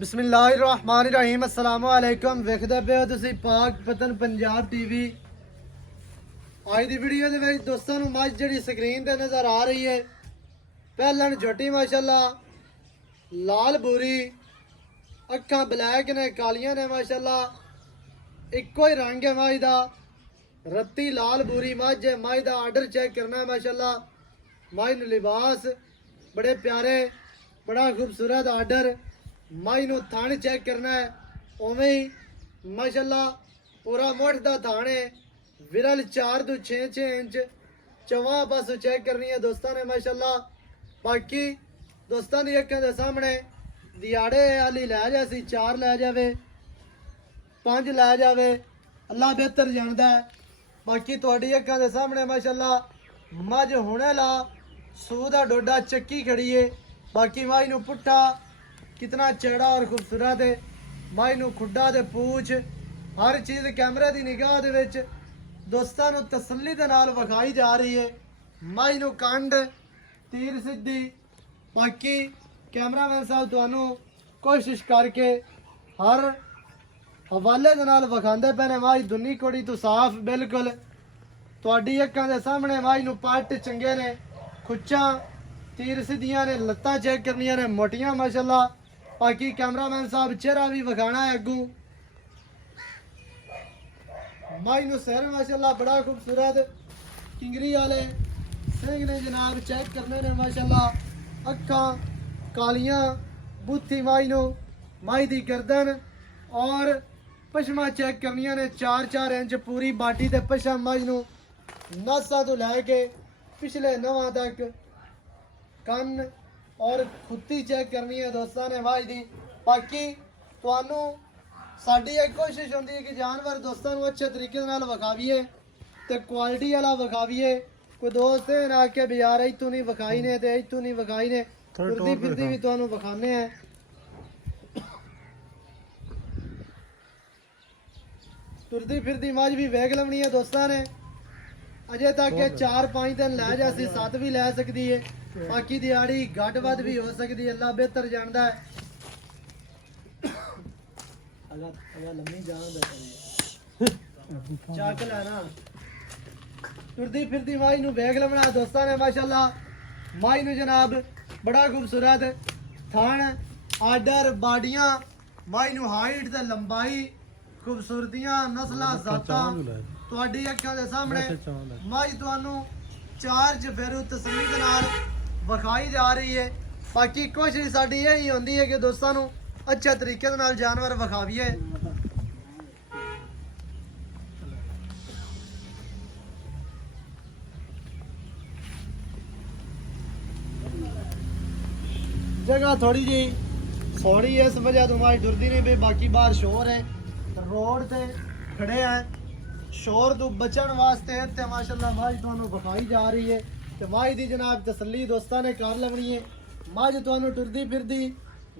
बिस्मिल्लाहिर्रहमानिर्रहीम अस्सलाम वालेकुम। वेखदे पे हो तुसी पाक पतन पंजाब टीवी। आज दी वीडियो दे विच दोस्तां नूं मੱਝ जिहड़ी स्क्रीन ते नजर आ रही है, पहलन झोटी माशाल्लाह लाल भूरी, अखां ब्लैक ने कालियां ने माशाल्लाह, इक्को ही रंग है मੱਝ दा, रत्ती लाल भूरी मੱਝ है। मੱਝ दा आर्डर चेक करना है माशाल्लाह। मੱਝ नूं लिबास बड़े प्यारे, बड़ा खूबसूरत आर्डर। मੱਝ ਨੂੰ ਥਣ चेक करना है, उवें ही माशाल्लाह पूरा मुठ दा थण है। विरल 4 ਤੋਂ 6 इंच चवां पासों चेक करनी है दोस्तां ने माशाल्लाह। बाकी दोस्तां दी अक्खां दे सामने दिहाड़े वाली लै जासी, 4 लै जावे, 5 लै जावे, अल्लाह बेहतर जानदा है। बाकी तुहाडी अक्खां दे सामने माशाल्लाह मੱਝ हुणे ला सूह दा डोडा चक्की खड़ी है। बाकी मੱਝ ਨੂੰ पुट्ठा कितना चौड़ा और खूबसूरत है। मੱਝ ਨੂੰ खुड्डा ते पूछ हर चीज़ कैमरे की निगाह दे विच दोस्तां नूं तसल्ली दे नाल विखाई जा रही है। मੱਝ ਨੂੰ कंड तीर सीधी। बाकी कैमरामैन साहब तुहानूं कोशिश करके हर हवाले दे नाल विखांदे पे ने। मੱਝ दुनी कोड़ी तो साफ बिल्कुल तुहाडी अक्खां दे सामने। मੱਝ ਨੂੰ पट चंगे ने, खुच्चां तीर सीधियां ने, लत्तां चेक करनियां ने मोटियां माशाल्लाह। बाकी कैमरामैन साहब चेहरा भी विखाना है अगू। मੱਝ ਨੂੰ सिर माशाल्लाह बड़ा खूबसूरत किंगरी वाले सिंह ने जनाब चेक करने ने माशाल्लाह। अखा कालियां बूथी मੱਝ ਨੂੰ। मੱਝ दी गर्दन और पशमा चेक करनियां ने, 4-4 इंच पूरी बाटी ते पशम मੱਝ ਨੂੰ। नासा तो लैके पिछले नवां तक कन और खुत्ती चेक करनी है दोस्तों ने मੱਝ दी। बाकी तुहानू साडी एक कोशिश होंदी है कि जानवर दोस्तों को अच्छे तरीके नाल विखावीए ते क्वालिटी वाला विखावीए। कोई दोस्त है ना के भी यार इतों नहीं विखाई ने ते इतों नहीं विखाई ने, तुरदी फिरदी भी तुहानू विखाने हैं। तुरदी फिरदी मੱਝ भी वेख लवनी है दोस्तों ने। अजे तक 4-5 दिन लै जासी, 7 भी लै सकती है। बाकी दिहाड़ी घट वध भी हो सकती है, अल्लाह बेहतर जानता है। लम्मी चक लेना तुरदी फिरदी मੱਝ ਨੂੰ वेख लवना दोस्तों ने माशाल्लाह। मੱਝ ਨੂੰ जनाब बड़ा खूबसूरत थान आर्डर बाडियां। मੱਝ ਨੂੰ हाइट ते लंबाई खूबसूरतियां नस्लां जातां तुहाडी अक्खां दे सामने। मੱਝ ਤੁਹਾਨੂੰ 4 चफेरू तसल्ली दे नाल विखाई जा रही है। बाकी कोशिश साडी यही होंदी है कि दोस्तों नूं अच्छे तरीके दे नाल जानवर विखावीए। जगह थोड़ी जी सोहनी है, इस वजह तो मੱਝ डुरदी नहीं पई। बाकी बाहर शोर है, रोड ते खड़े हैं, शोर तो बचन वास्ते ते माशाल्लाह मੱਝ ਤੁਹਾਨੂੰ विखाई जा रही है। तो मੱਝ दी जनाब तसल्ली दोस्तों ने कर लवनी है। मੱਝ ਤੁਹਾਨੂੰ टुरदी फिरदी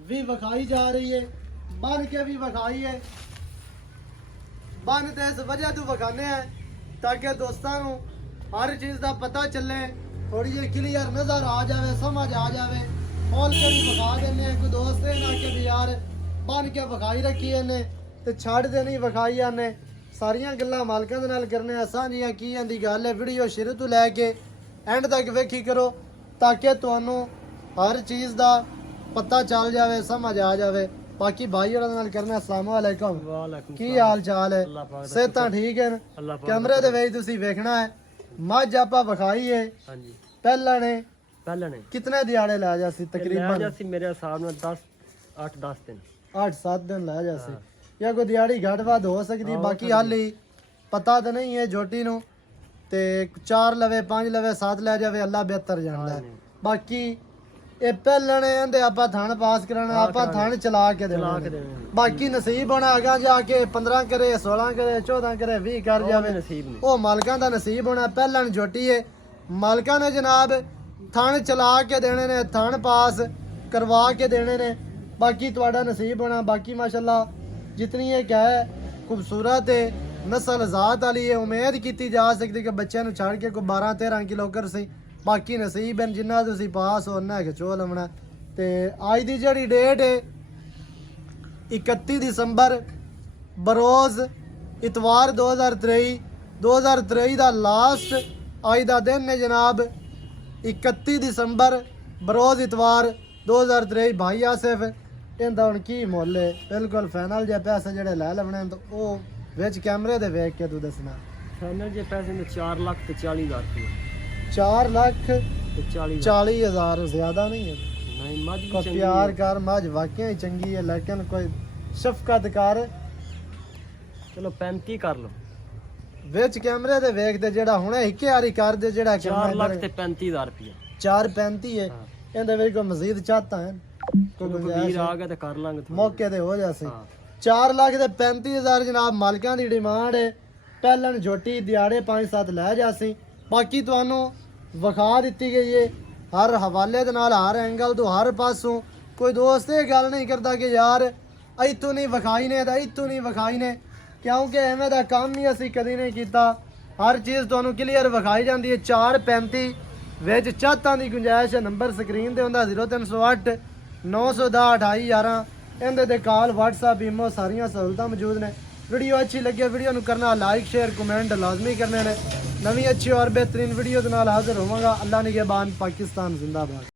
भी विखाई जा रही है, बन के भी विखाई है। बन तो इस वजह तो विखाने हैं ताकि दोस्तों को हर चीज़ का पता चले, थोड़ी जी क्लीयर नज़र आ जाए, समझ आ जाए। खोल के भी विखा देने। कोई दोस्त है ना कि भी यार बन के विखाई रखी इन्हें तो छड़ दे नहीं विखाई आने। सारियां गल्लां मालकां दे नाल करने साझियां की आंदी गल है। वीडियो शुरू तो लैके एंड तक वेखी करो ताकि तुहानू हर चीज़ का पता चल जाए, समझ आ जाए। बाकी भाई होरां नाल करने अस्सलाम वालेकुम, की हाल चाल है? सेहतां ठीक है? कैमरे दे विच तुसीं वेखना है मੱਝ आपां विखाई है। पहला ने कितने दिहाड़े लै जासी तकरीबन? मेरे हिसाब नाल 8-10 दिन, 8-7 दिन लै जासी या कोई दिहाड़ी घट वध हो सकती। बाकी हाल ही पता तो नहीं है झोटी नूं ते 4 लवे 5 लवे 7 लै जावे, अल्लाह बेहतर जानदा है। बाकी ये पहले आंदे आपां थण पास कराना, आपां थण चला के देना। बाकी नसीब होना आगा जाके 15 करे, 16 करे, 14 करे, 20 कर जावे, वो मालकां दा नसीब होना। पहले झोटी है मालकां ने जनाब थण चला के देने ने, थण पास करवा के देने ने। बाकी तुहाडा नसीब होना। बाकी माशाल्लाह जितनी ये क्या है खूबसूरत है, नस्ल जात वाली है, उम्मीद की जा सकती कि बच्चे नूं छड़ के कोई 12-13 किलो कर सी। बाकी नसीब है जिन्ना तुसीं पास होना है कि चो लवना। ते अज दी जिहड़ी डेट है 31 ਦਸੰਬਰ ਬਰੋਜ਼ ਇਤਵਾਰ 2023 ਦਾ ਲਾਸਟ ਅੱਜ ਦਾ ਦਿਨ ਨੇ ਜਨਾਬ। 31 ਦਸੰਬਰ ਬਰੋਜ਼ ਇਤਵਾਰ 2023 ਭਾਈ ਆਸਿਫ ਇਹਦਾ ਹੁਣ ਕੀ ਮੁੱਲ ਹੈ? ਬਿਲਕੁਲ ਫਾਈਨਲ ਜੇ ਪੈਸੇ ਜਿਹੜੇ ਲੈ ਲੈਣੇ ਤਾਂ ਉਹ ਵਿੱਚ ਕੈਮਰੇ ਦੇ ਵੇਖ ਕੇ ਤੂੰ ਦੱਸਣਾ। ਫਾਈਨਲ ਜੇ ਪੈਸੇ ਨੇ 4 ਲੱਖ ਤੇ 40,000 ਰੁਪਏ 4 ਲੱਖ ਤੇ 40,000 40,000 ਜ਼ਿਆਦਾ ਨਹੀਂ ਹੈ। ਨਹੀਂ ਮੱਝ ਵੀ ਕੋਈ ਚੰਗੀ ਪਿਆਰ ਹੈ। ਕਰ ਮੱਝ ਵਾਕਿਆ ਹੀ ਚੰਗੀ ਹੈ, ਲੇਕਿਨ ਕੋਈ ਸ਼ਫਕਤ ਕਰ ਚਲੋ 35 ਕਰ ਲਓ। ਵਿੱਚ ਕੈਮਰੇ ਦੇ ਵੇਖਦੇ ਜਿਹੜਾ ਹੁਣੇ ਇੱਕ ਵਾਰੀ ਕਰਦੇ ਜਿਹੜਾ 4 ਲੱਖ ਤੇ 35,000 ਰੁਪਏ 435 ਹੈ। ਹਾਂ। ਇਹਦੇ ਵਿੱਚ ਕੋਈ ਮਜ਼ੀਦ ਚਾਹਤਾ ਹੈ ਕੋਈ ਵੀਰ ਗੁੰਜਾਇਸ਼ ਆ ਗਿਆ ਤੇ ਕਰ ਲਾਂਗੇ ਥੋੜ੍ਹਾ। ਮੌਕੇ ਤੇ ਹੋ ਜਾਸੀ। ਹਾਂ 4 ਲੱਖ ਤੇ 35,000 ਜਨਾਬ ਮਾਲਕਾਂ ਦੀ ਡਿਮਾਂਡ ਹੈ। ਪਹਿਲਣ ਝੋਟੀ ਦਿਹਾੜੇ 5-7 ਲੈ ਜਾਸੀ। ਬਾਕੀ ਤੁਹਾਨੂੰ ਵਿਖਾ ਦਿੱਤੀ ਗਈ ਹੈ ਹਰ ਹਵਾਲੇ ਦੇ ਨਾਲ, ਹਰ ਐਂਗਲ ਤੋਂ, ਹਰ ਪਾਸੋਂ। ਕੋਈ ਦੋਸਤ ਇਹ ਗੱਲ ਨਹੀਂ ਕਰਦਾ ਕਿ ਯਾਰ ਇੱਥੋਂ ਨਹੀਂ ਵਿਖਾਈ ਨੇ ਤਾਂ ਇੱਥੋਂ ਨਹੀਂ ਵਿਖਾਈ ਨੇ, ਕਿਉਂਕਿ ਐਵੇਂ ਦਾ ਕੰਮ ਹੀ ਅਸੀਂ ਕਦੀ ਨਹੀਂ ਕੀਤਾ। ਹਰ ਚੀਜ਼ ਤੁਹਾਨੂੰ ਕਲੀਅਰ ਵਿਖਾਈ ਜਾਂਦੀ ਹੈ। 435 ਵਿੱਚ ਚਾਹਤਾਂ ਦੀ ਗੁੰਜਾਇਸ਼ ਹੈ। ਨੰਬਰ ਸਕਰੀਨ ਤੇ ਹੁੰਦਾ 0308 910 2811। ਇਹਦੇ ਤੇ ਕਾਲ WhatsApp ਈਮੋ ਸਾਰੀਆਂ ਸਹੂਲਤਾਂ ਮੌਜੂਦ ਨੇ। ਵੀਡੀਓ ਅੱਛੀ ਲੱਗੇ ਵੀਡੀਓ ਨੂੰ ਕਰਨਾ ਲਾਈਕ ਸ਼ੇਅਰ ਕਮੈਂਟ ਲਾਜ਼ਮੀ ਕਰਨੇ ਨੇ। ਨਵੀਂ ਅੱਛੀ ਔਰ ਬਿਹਤਰੀਨ ਵੀਡੀਓ ਦੇ ਨਾਲ ਹਾਜ਼ਰ ਹੋਵਾਂਗਾ। ਅੱਲਾ ਨਿਗਹਿਬਾਨ, ਪਾਕਿस्तान जिंदाबाद।